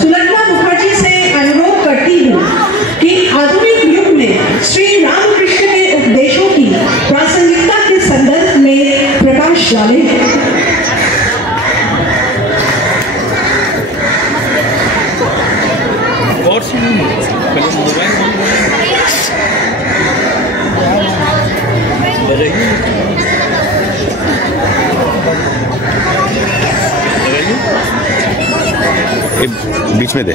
सुलग्ना मुखर्जी से अनुरोध करती हूँ कि आधुनिक युग में श्री रामकृष्ण के उपदेशों की प्रासंगिकता के संदर्भ में प्रकाश डालें। बीच में दे।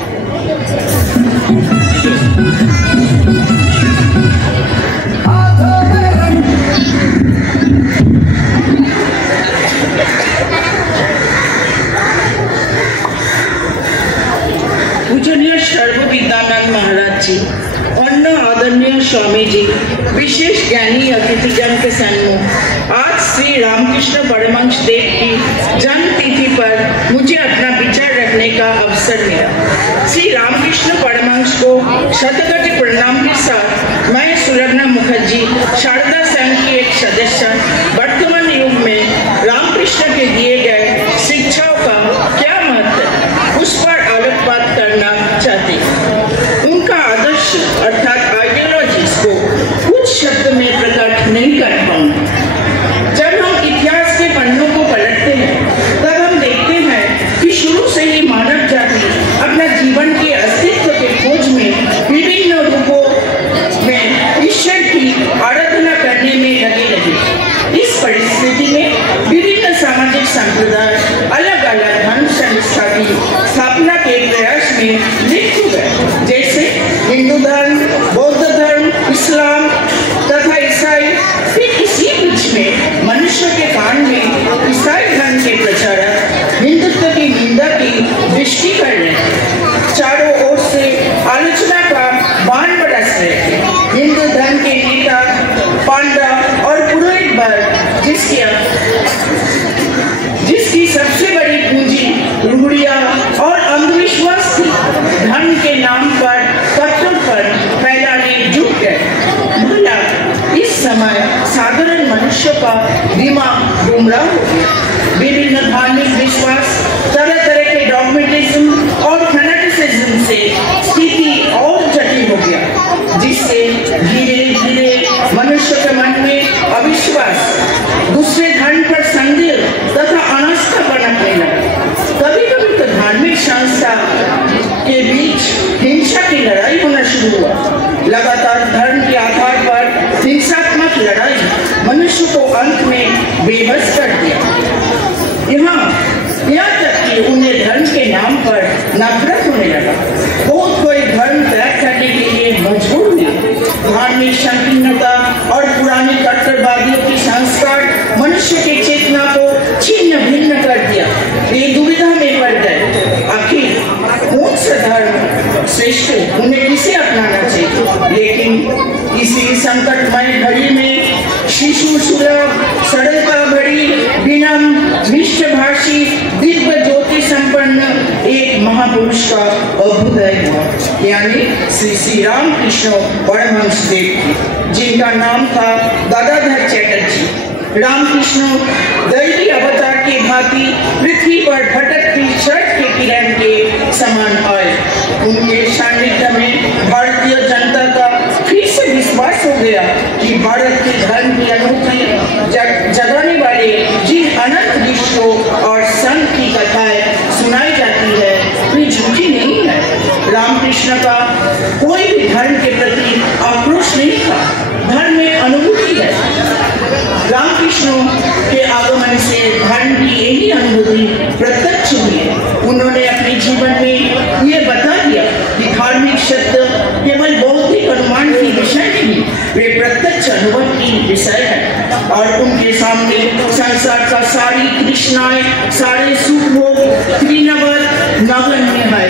पूजनीय सर्वविद्यानंद महाराज जी, अन्य आदरणीय स्वामी जी, विशेष ज्ञानी अतिथिगण के सन्मुख आज श्री रामकृष्ण परमहंस देव की जन्म तिथि पर मुझे अपना विचार रखने का अवसर मिला। श्री रामकृष्ण परमहंस को शतकोटि प्रणाम के साथ मैं सुलग्ना मुखर्जी, शारदा संघ की एक सदस्य, वर्तमान युग में रामकृष्ण के दिए गए शिक्षाओं का क्या महत्व है उस पर आलोकपात करना चाहती हूँ। उनका आदर्श अर्थात आइडियोलॉजीज को कुछ शब्द में प्रकट नहीं कर पाऊंगा। जब हम इतिहास के पन्नों को पलटते हैं तब हम देखते हैं कि शुरू से ही मानव जाति अपना जीवन के अस्तित्व के खोज में विभिन्न रूपों में ईश्वर की आराधना करने में लगे रहे। इस परिस्थिति में विभिन्न सामाजिक संप्रदाय अलग अलग धर्म संस्था की स्थापना के प्रयास में लिप्त हो गए, जैसे हिंदू धर्म, बौद्ध धर्म, इस्लाम तथा ईसाई। फिर इसी बीच में मनुष्य के कान में ईसाई धर्म के प्रचारक हिंदुत्व की निंदा की दृष्टि कर रहे, चारों ओर से आलोचना का बाण बरस रहे। हिंदू धर्म के नेता पांडव और पुरोहित वर्ग जिसकी सबसे बड़ी पूंजी रूढ़िया और अंधविश्वास थी, धर्म के नाम पर पत्थर पर फैलाने जुट गए। भला इस समय साधारण मनुष्य का दिमाग गुमराह हो गया। विभिन्न धार्मिक विश्वास, तरह तरह के डॉगमेटिज्म और फैनेटिसिज्म से स्थिति और जटिल हो गया, जिससे धीरे धीरे मनुष्य के मन में अविश्वास, दूसरे धर्म पर संदेह तथा अनास्था पनपने लगा। कभी कभी तो धार्मिक संस्था के बीच हिंसा की लड़ाई होना शुरू हुआ। लगातार धर्म के आधार पर हिंसात्मक लड़ाई मनुष्य को अंत में बेबस कर दिया। यहाँ तक कि उन्हें धर्म के नाम पर नफरत होने लगा। बहुत कोई धर्म त्याग करने के लिए मजबूर हुए। धार्मिक संकीर्णता और पुराने कट्टरवादियों की संस्कार मनुष्य की चेतना को छिन्न भिन्न कर दिया। वे दुविधा में पड़ गए, आखिर कौन सा धर्म श्रेष्ठ, उन्हें किसे अपनाना चाहिए। लेकिन इसी संकटमय घड़ी में शिशु सुलभ, सरलता भरी, विनम्र, मिष्टभाषी, दिव्य ज्योति संपन्न एक महापुरुष का अभ्युदय हुआ, यानी श्री रामकृष्ण परमहंस देव, जिनका नाम था गदाधर चैटर्जी। रामकृष्ण दैवी अवतार के भांति पृथ्वी पर भटकती शरद के किरण के समान आए। उनके सानिध्य में भारतीय जनता का फिर से विश्वास हो गया कि भारत के धर्म की अनूठी जगाने वाले जिन अनंत ऋषियों और संत की कथाएं सुनाई जाती है वे झूठी नहीं है। रामकृष्ण का कोई भी धर्म के प्रति आक्रोश नहीं था, धर्म में अनुभूति है। रामकृष्ण के आगमन से धर्म की यही अनुभूति प्रत्यक्ष हुई है। उन्होंने अपने जीवन में ये बता दिया कि धार्मिक सत्य केवल बौद्धिक अनुमान की विषय नहीं, वे प्रत्यक्ष अनुभव की विषय है। और उनके सामने संसार का सारी कृष्णाएं, सारे सुख भोग त्रिनवत नगण्य है।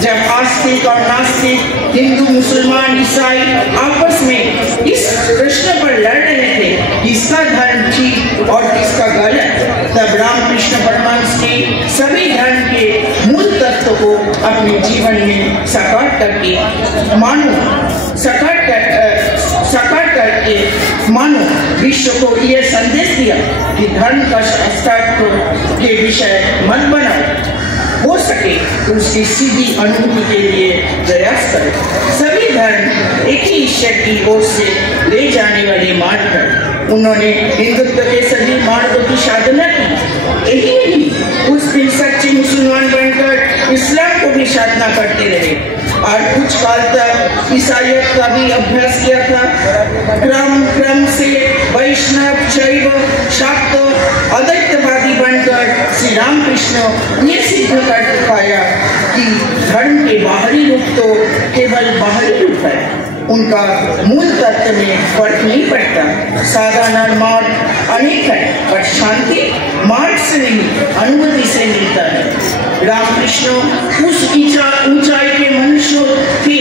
जब आस्तिक और नास्तिक, हिंदू, मुसलमान, ईसाई आपस में इस प्रश्न पर लड़ रहे थे किसका धर्म ठीक और किसका गलत, तब रामकृष्ण परमहंस ने सभी धर्म के मूल तत्व को अपने जीवन में साकार करके मानो विश्व को यह संदेश दिया कि धर्म का शास्त्रार्थ के विषय मत बनाओ। वो सके तो उसकी सीधी अनुभूति के लिए प्रयास करें। सभी धर्म एक ही ईश्वर की ओर से ले जाने वाले मार्ग है। उन्होंने हिंदुत्व के सभी मार्गों की साधना की। यही नहीं, उस दिन सच्चे मुसलमान बनकर इस्लाम को भी साधना करते रहे और कुछ काल तक ईसाइयत का भी अभ्यास किया था। क्रम से वैष्णव, शैव, शाक्त, अद्वैतवादी बनकर श्री रामकृष्ण ये सिद्ध कर दिखाया कि धर्म के बाहरी रूप तो केवल बाहरी रूप है, उनका मूल तत्व में फर्क नहीं पड़ता। साधारण मार्ग अनेक है पर शांति मार्ग से नहीं अनुभूति से मिलता है। रामकृष्ण उस ऊंचाई के मनुष्य थे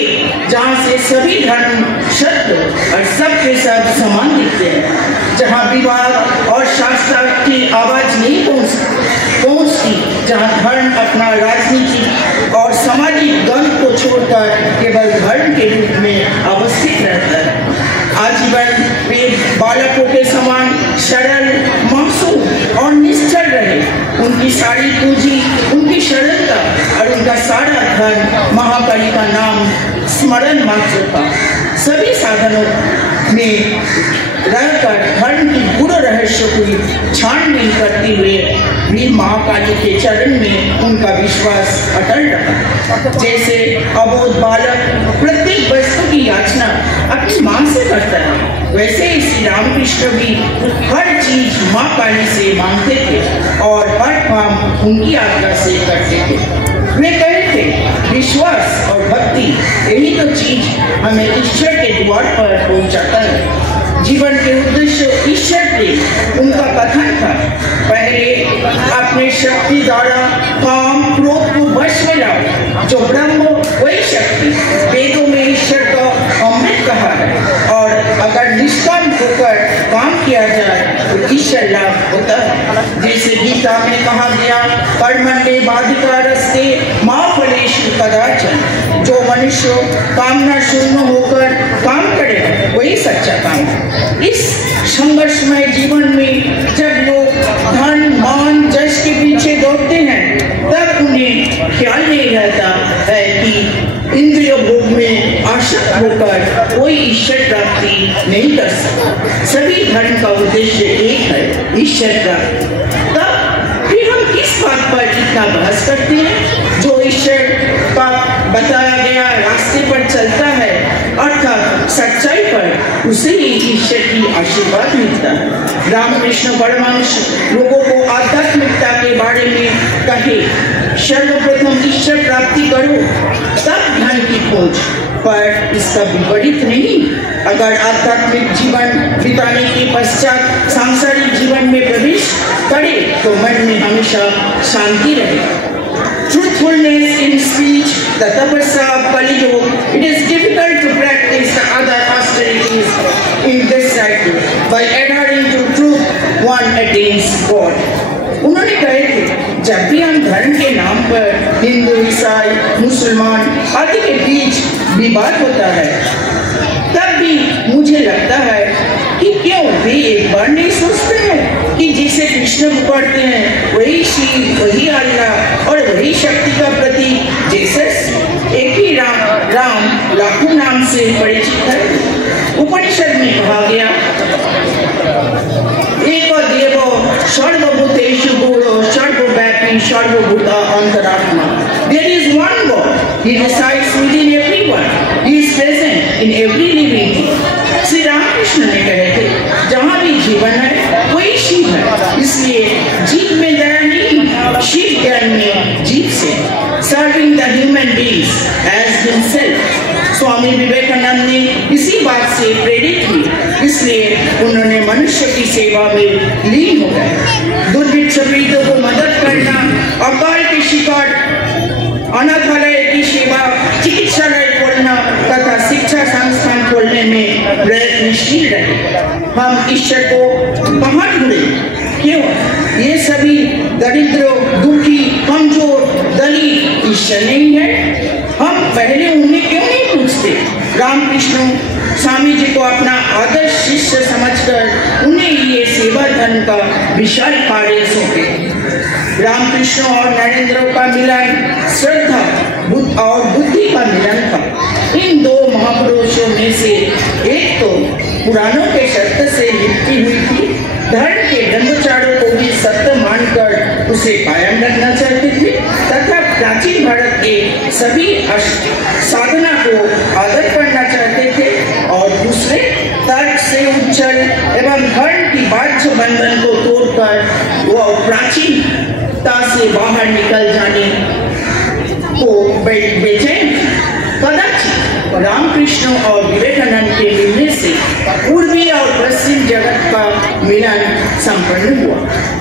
जहाँ से सभी धर्म सत्य और सबके सब समान दिखते हैं, जहाँ विवाद और शास्त्र की आवाज नहीं पहुँचती, जहाँ धर्म अपना राजनीतिक और सामाजिक द्वंद्व को छोड़कर केवल धर्म के रूप में अवस्थित रहता है। आजीवन वे बालकों के समान सरल, मासूम और निश्चल रहे। उनकी सारी पूंजी, उनकी सरलता और उनका सारा धर्म महाकाली का नाम स्मरण मात्र था। सभी साधनों में रहकर धर्म की गुरु रहस्य को छानबीन करते हुए भी महाकाली के चरण में उनका विश्वास अटल रहा। जैसे अबोध बालक प्रत्येक वस्तु की याचना अपनी माँ से करता है, वैसे ही श्री रामकृष्ण भी हर चीज माँ काली से मांगते थे और हर काम उनकी आज्ञा से करते थे। वे कहते थे विश्वास और भक्ति यही तो चीज हमें ईश्वर के द्वार पर पहुंचाता है। जीवन के उद्देश्य ईश्वर थे, उनका कथन था, पहले अपने शक्ति द्वारा काम क्रोध को वश में लाओ, जो ब्रह्म वही शक्ति। वेदों में ईश्वर का अमृत कहा है और अगर निष्काम होकर काम किया जाए तो ईश्वर लाभ होता है। जैसे गीता में कहा गया, कर्मण्ये बाधिकारस्ते मा फलेषु कदाचन। जो मनुष्य कामना शून्य होकर काम करे वही सच्चा काम है। इस संघर्षमय जीवन में जब लोग धन, मान, जश के पीछे दौड़ते हैं तब उन्हें ख्याल नहीं रहता है कि इंद्रिय भोग में आसक्त होकर कोई ईश्वर प्राप्ति नहीं कर सकता। सभी धर्म का उद्देश्य एक है, ईश्वर प्राप्ति। तब फिर हम किस बात पर इतना बहस करते हैं? जो ईश्वर का बताया गया रास्ते पर चलता है अर्थात सच्चाई पर, उसे ही ईश्वर की आशीर्वाद मिलता है। रामकृष्ण परमहंस लोगों को आध्यात्मिकता के बारे में कहे, सर्वप्रथम ईश्वर प्राप्ति करो तब धन की खोज, पर इसका विपरीत नहीं। अगर आध्यात्मिक जीवन बिताने के पश्चात सांसारिक जीवन में प्रवेश करे तो मन में हमेशा शांति रहे। Truthfulness in speech, the tapasya of Kali Yuga, it is difficult to practice the other austerities in this cycle. By adhering to truth, one attains God. उन्होंने कहे थे, जब भी हम धर्म के नाम पर हिंदू, ईसाई, मुसलमान आदि के बीच विवाद होता है, तब भी मुझे लगता है कि क्यों वे एक बार नहीं सोचते हैं कि जिसे कृष्ण पढ़ते हैं वही शिव, वही अल्लाह और वही शक्ति का प्रतीक जीसस, एक ही राम लाखों नाम से परिचित है। उपनिषद में कहा गया, एक देव सर्वभूतेषु गूढ़ो सर्वव्यापी सर्वभूता अंतरात्मा। There is one God. He resides within everyone. He is present in every living thing. Shri Ramakrishna ने कहे थे, जहाँ भी जीवन है वही शिव है, इसलिए जीव में दया नहीं, शिव ज्ञान में जीव से। Serving the human beings as himself. Swami Vivekananda ने इसी बात से प्रेरित हुई, इसलिए उन्होंने मनुष्य की सेवा में लीन हो गए। दुर्भिक्ष पीड़ितों को मदद करना, अकाल के शिकार अनाथालय की सेवा, चिकित्सालय खोलना तथा शिक्षा संस्थान खोलने में प्रयत्नशील रहे। हम ईश्वर को कहाँ ढूंढे? क्यों? ये सभी दरिद्र, दुखी, कमजोर, दलित ईश्वर नहीं है? हम पहले उन्हें क्यों नहीं पूछते? रामकृष्ण स्वामी जी को अपना आदर्श शिष्य समझकर उन्हें ये सेवा धर्म का विशाल कार्य सौंपे। रामकृष्ण और नरेंद्र का मिलन श्रद्धा और बुद्धि का मिलन था। इन दो महापुरुषों में से एक तो पुराणों के शर्त से लिपटी हुई थी, धर्म के ब्रह्मचारों को भी सत्य मानकर उसे कायम रखना चाहते थे तथा प्राचीन भारत के सभी साधना को आदर करना चाहते थे, और दूसरे तर्क से उच्चल एवं धर्म की बाध्य बंधन को तोड़कर वह प्राचीनता से बाहर निकल जाने को बेचैन। कदाचित रामकृष्ण और विवेकानंद के मिलने से पूर्वी और पश्चिम जगत का मिलन संपन्न हुआ,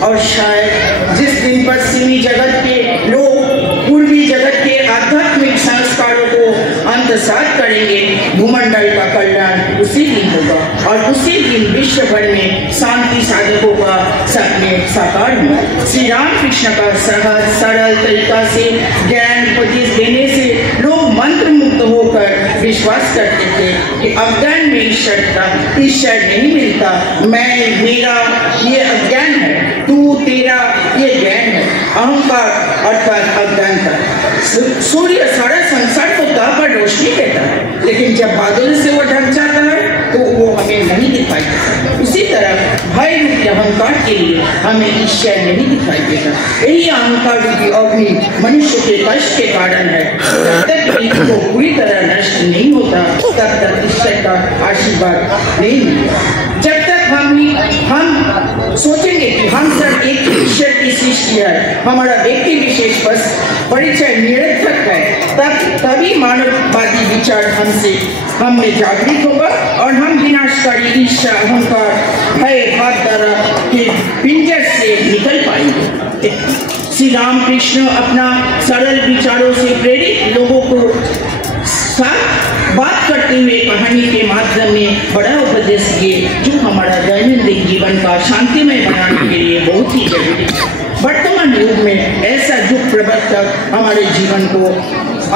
और शायद जिस दिन पश्चिमी जगत के लोग पूर्वी जगत के आध्यात्मिक संस्कारों को आत्मसात करेंगे, भूमंडल का कल्याण उसी दिन होगा और उसी दिन विश्व भर में शांति साधकों का सपने साकार हुआ। श्री रामकृष्ण का सहज सरल तरीका से ज्ञान उपदेश देने से लोग मंत्र मुक्त होकर विश्वास करते थे कि अज्ञान में ईश्वर नहीं मिलता, मैं मेरा ये अज्ञान है, तू तेरा ये ज्ञान है। अहंकार अर्थात अज्ञानता। सूर्य सारा संसार को ताप रोशनी देता है, लेकिन जब बादल से वो ढक जाता है तो वो हमें नहीं दिखाई देता। इसी तरह भय रूपी अहंकार के लिए हमें ईश्वर नहीं दिखाई देता। यही अहंकार रूपी अग्नि मनुष्य के कष्ट के कारण है। जब तक इनको पूरी तरह नष्ट नहीं होता तब तक ईश्वर का आशीर्वाद नहीं मिलता। जब तक हम सोचेंगे कि हम सब एक ही ईश्वर की सृष्टि है, हमारा व्यक्ति विशेष परिचय निरर्थक है, तभी मानववादी विचार हम में जागृत होगा और हम विनाशकारी ईर्ष्या अहंकार भय भाव द्वारा के पिंजर से निकल पाएंगे। श्री रामकृष्ण अपना सरल विचारों से प्रेरित लोगों को साथ बात करते हुए कहानी के माध्यम में बड़ा उपदेश दिए, जो हमारा दैनंदिन जीवन का शांतिमय बनाने के लिए बहुत ही जरूरी है। वर्तमान युग में ऐसा युग प्रवर्तक हमारे जीवन को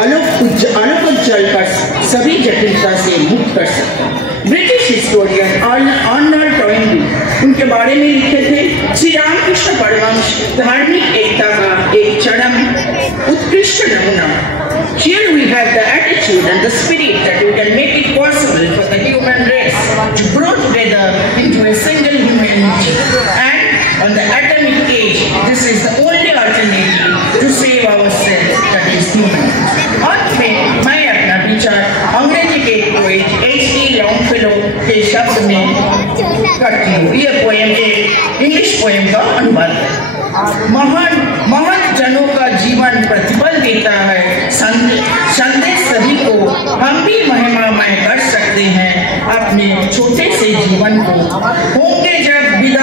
आलोकोज्जल कर सभी जटिलता से मुक्त कर सकता है। ब्रिटिश हिस्टोरियन अर्नल्ड टॉइनबी उनके बारे में लिखे थे, श्री रामकृष्ण परमहंस धार्मिक एकता का एक चरम उत्कृष्ट नमूना। Here we have the attitude and the spirit that we can make it possible for the human race to grow together into a single humanity. And on the atomic age, this is the only alternative to save ourselves, that is human. अंत में मैं अपना विचार अंग्रेजी के poet H.T. Longfellow के शब्द में करती हूँ। यह पोएम एक इंग्लिश पोएम का अनुवाद है। महान जनों का जीवन प्रतिफल देता है, संदेश सभी को हम भी महिमामय कर सकते हैं अपने छोटे से जीवन को। होंगे जब विदा